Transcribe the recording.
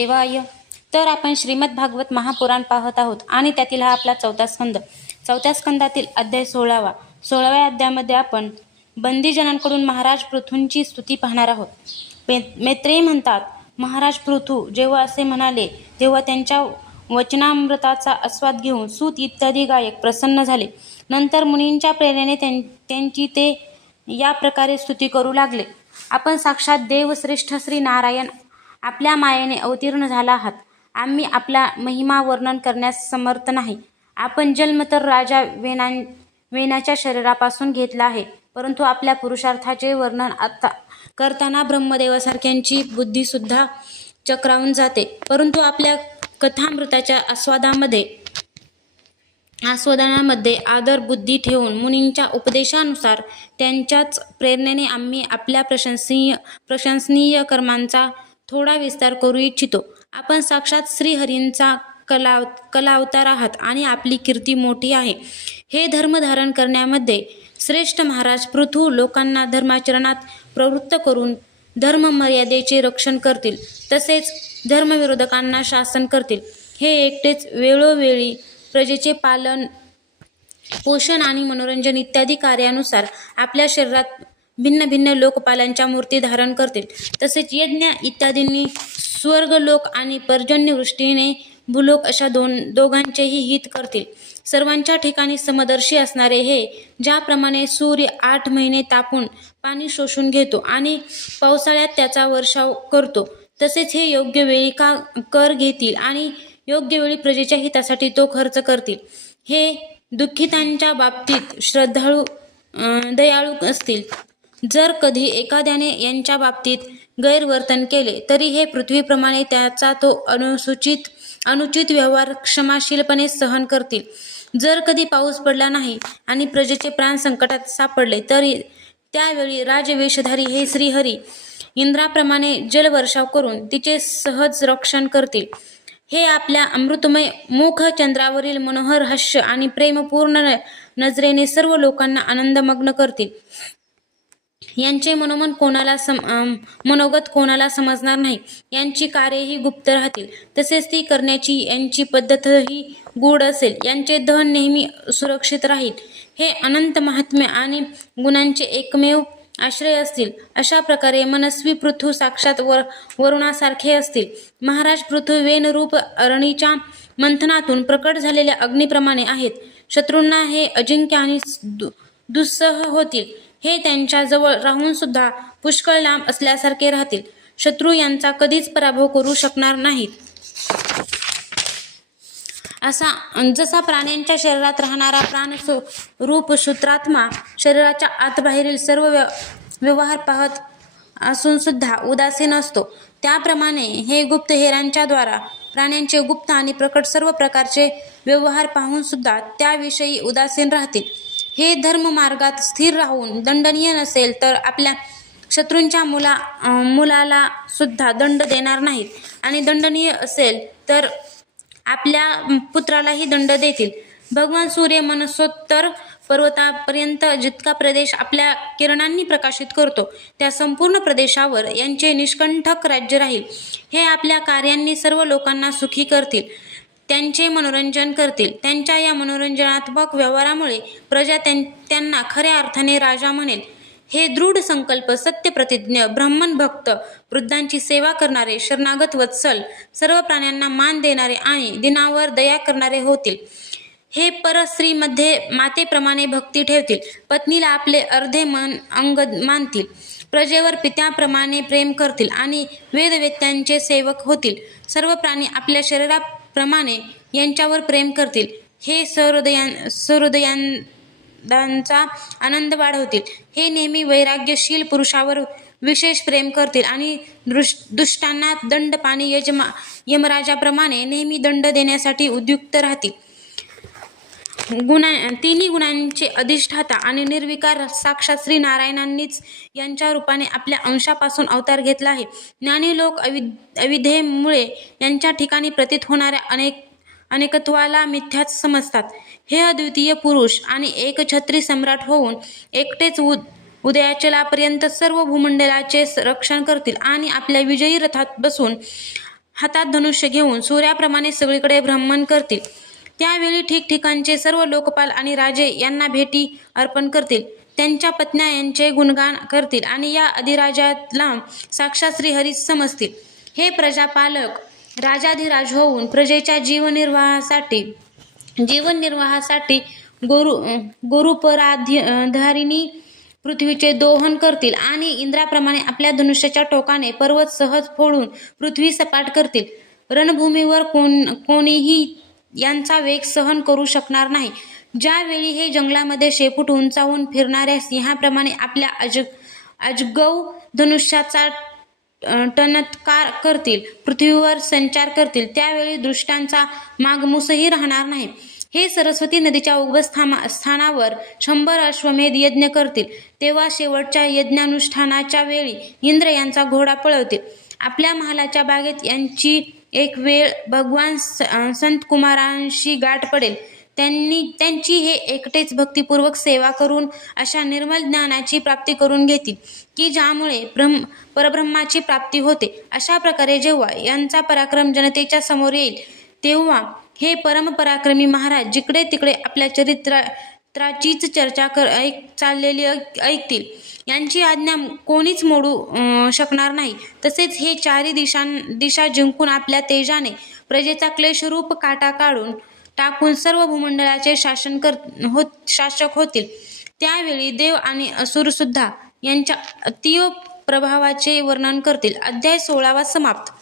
देवाय. तर आपण श्रीमद भागवत महापुराण पाहत आहोत आणि त्यातील हा आपला 4था स्कंद. 4थ्या स्कंदातील अध्याय 16वा. 16व्या अध्यायामध्ये आपण बंदीजनांकडून महाराज पृथूंची स्तुती पाहणार आहोत. मैत्रेयी म्हणतात, महाराज पृथू जेव्हा असे म्हणाले तेव्हा त्यांच्या वचनामृताचा आस्वाद घेऊन सूत इत्यादी गायक प्रसन्न झाले. नंतर मुनींच्या प्रेरणेने त्यांची ते या प्रकारे स्तुती करू लागले. आपण साक्षात देवश्रेष्ठ श्री नारायण आपल्या मायेने अवतीर्ण झाला आहात. आम्ही आपला महिमा वर्णन करण्यास समर्थ नाही. आपण जन्म तर राजा वेनाच्या शरीरापासून घेतला आहे, परंतु आपल्या पुरुषार्थाचे वर्णन करताना ब्रह्मदेवासारख्यांची बुद्धीसुद्धा चक्रावून जाते. परंतु आपल्या कथामृताच्या आस्वादनामध्ये आदर बुद्धी ठेवून मुनींच्या उपदेशानुसार त्यांच्याच प्रेरणेने आम्ही आपल्या प्रशंसनीय कर्मांचा थोडा विस्तार करू इच्छितो. आपण साक्षात श्रीहरींचा कलावतार आहात आणि आपली कीर्ती मोठी आहे. हे धर्म धारण करण्यामध्ये श्रेष्ठ महाराज पृथू लोकांना धर्माचरणात प्रवृत्त करून धर्ममर्यादेचे रक्षण करतील, तसेच धर्मविरोधकांना शासन करतील. हे एकटेच वेळोवेळी प्रजेचे पालन पोषण आणि मनोरंजन इत्यादी कार्यानुसार आपल्या शरीरात भिन्न भिन्न लोकपालांच्या मूर्ती धारण करतील. तसेच यज्ञ इत्यादींनी स्वर्गलोक आणि पर्जन्यवृष्टीने भूलोक अशा दोघांचेही हित करतील. सर्वांच्या ठिकाणी समदर्शी असणारे हे, ज्याप्रमाणे सूर्य 8 महिने तापून पाणी शोषून घेतो आणि पावसाळ्यात त्याचा वर्षाव करतो, तसेच हे योग्य वेळी कर घेतील आणि योग्य वेळी प्रजेच्या हितासाठी तो खर्च करतील. हे दुःखितांच्या बाबतीत दयाळू असतील. जर कधी एखाद्याने यांच्या बाबतीत गैरवर्तन केले तरी हे पृथ्वीप्रमाणे त्याचा तो अनुचित व्यवहार क्षमाशीलपणे सहन करतील. जर कधी पाऊस पडला नाही आणि प्रजेचे प्राण संकटात सापडले तरी त्यावेळी राजवेषधारी हे श्रीहरी इंद्राप्रमाणे जलवर्षाव करून तिचे सहज रक्षण करतील. हे आपल्या अमृतमय मुख चंद्रावरील मनोहर हास्य आणि प्रेमपूर्ण नजरेने सर्व लोकांना आनंदमग्न करतील. यांचे मनोगत कोणाला समजणार नाही. यांची कार्येही गुप्त राहतील, तसेच ती करण्याची यांची पद्धतही गूढ असेल. यांचे धन नेहमी सुरक्षित राहील. हे अनंत महात्म्य आणि गुणांचे एकमेव आश्रय असतील. अशा प्रकारे मनस्वी पृथू साक्षात वरुणासारखे असतील. महाराज पृथू वेनरूप अरणीच्या मंथनातून प्रकट झालेल्या अग्निप्रमाणे आहेत. शत्रूंना हे अजिंक्य आणि दुस्सह होतील. हे त्यांच्या जवळ राहून सुद्धा पुष्कळ लांब असल्यासारखे राहतील. शत्रू यांचा कधीच पराभव करू शकणार नाहीत. जसा प्राण्यांच्या शरीरात राहणारा प्राणरूप सूत्रात्मा शरीराच्या आतबाहेरील सर्व व्यवहार पाहत असून सुद्धा उदासीन असतो, त्याप्रमाणे हे गुप्त हेरांच्या द्वारा प्राण्यांचे गुप्त आणि प्रकट सर्व प्रकारचे व्यवहार पाहून सुद्धा त्याविषयी उदासीन राहतील. हे धर्ममार्गात स्थिर राहून दंडनीय नसेल तर आपल्या शत्रूंच्या मुलाला सुद्धा दंड देणार नाहीत आणि दंडनीय असेल तर आपल्या पुत्रालाही दंड देतील. भगवान सूर्य मनसोत्तर पर्वतापर्यंत जितका प्रदेश आपल्या किरणांनी प्रकाशित करतो, त्या संपूर्ण प्रदेशावर यांचे निष्कंठक राज्य राहील. हे आपल्या कार्यांनी सर्व लोकांना सुखी करतील, त्यांचे मनोरंजन करतील. त्यांच्या या मनोरंजनात्मक व्यवहारामुळे प्रजा त्यांना खऱ्या अर्थाने राजा म्हणेल. हे दृढ संकल्प, सत्य प्रतिज्ञ, ब्राह्मण भक्त, वृद्धांची सेवा करणारे, शरणागत वत्सल, सर्व प्राण्यांना मान देणारे आणि दिनावर दया करणारे होतील. हे परस्त्रीमध्ये मातेप्रमाणे भक्ती ठेवतील. पत्नीला आपले अर्धे अंग मानतील. प्रजेवर पित्याप्रमाणे प्रेम करतील आणि वेदवेत्यांचे सेवक होतील. सर्व प्राणी आपल्या शरीराप्रमाणे यांच्यावर प्रेम करतील. हे सहृदयांचा आनंद वाढवतील. हे नेहमी वैराग्यशील पुरुषावर विशेष प्रेम करतील आणि दुष्टांना दंडपाणी यमराजाप्रमाणे नेहमी दंड देण्यासाठी उद्युक्त राहतील. तिन्ही गुणांचे अधिष्ठाता आणि निर्विकार साक्षात श्री नारायणांनीच यांच्या रूपाने आपल्या अंशापासून अवतार घेतला आहे. ज्ञानी लोक अविद्येमुळे यांच्या ठिकाणी प्रतीत होणाऱ्या अनेकत्वाला मिथ्याच समजतात. हे अद्वितीय पुरुष आणि एकछत्री सम्राट होऊन एकटेच उदयाचलापर्यंत सर्व भूमंडलाचे रक्षण करतील आणि आपल्या विजयी रथात बसून हातात धनुष्य घेऊन सूर्याप्रमाणे सगळीकडे भ्रमण करतील. त्यावेळी ठिकठिकाणचे सर्व लोकपाल आणि राजे यांना भेटी अर्पण करतील. त्यांच्या पत्न्या यांचे गुणगान करतील आणि या अधिराजाला साक्षात श्रीहरीच समजतील. हे प्रजापालक राजाधिराज होऊन प्रजेच्या जीवननिर्वाहासाठी गुरुपराधारिणी पृथ्वीचे दोहन करतील आणि इंद्राप्रमाणे आपल्या धनुष्याच्या टोकाने पर्वत सहज फोडून पृथ्वी सपाट करतील. रणभूमीवर कोणीही यांचा वेग सहन करू शकणार नाही. ज्यावेळी हे जंगलामध्ये शेपूट उंचावून फिरणाऱ्या सिंहाप्रमाणे आपल्या अजगौ धनुष्याचा टणत्कार करतील, पृथ्वीवर संचार करतील, त्यावेळी दृष्टांचा मागमूसही राहणार नाही. हे सरस्वती नदीच्या उगमस्थानावर 100 अश्वमेध यज्ञ करतील. तेव्हा शेवटच्या यज्ञानुष्ठानाच्या वेळी इंद्र यांचा घोडा पळवतील. आपल्या महालाच्या बागेत यांची एक वेळ भगवान संतकुमारांशी गाठ पडेल. त्यांची हे एकटेच भक्तिपूर्वक सेवा करून अशा निर्मल ज्ञानाची प्राप्ती करून घेतील की ज्यामुळे परब्रह्माची प्राप्ती होते. अशा प्रकारे जेव्हा यांचा पराक्रम जनतेच्या समोर येईल तेव्हा हे परमपराक्रमी महाराज जिकडे तिकडे आपल्या चरित्राचीच चर्चा चाललेली ऐकतील. यांची आज्ञा कोणीच मोडू शकणार नाही. तसेच हे चारी दिशा जिंकून आपल्या तेजाने प्रजेचा क्लेशरूप काटा काढून टाकून सर्व भूमंडळाचे शासक होतील. त्यावेळी देव आणि असुर सुद्धा यांच्या अतीव प्रभावाचे वर्णन करतील. अध्याय 16 समाप्त.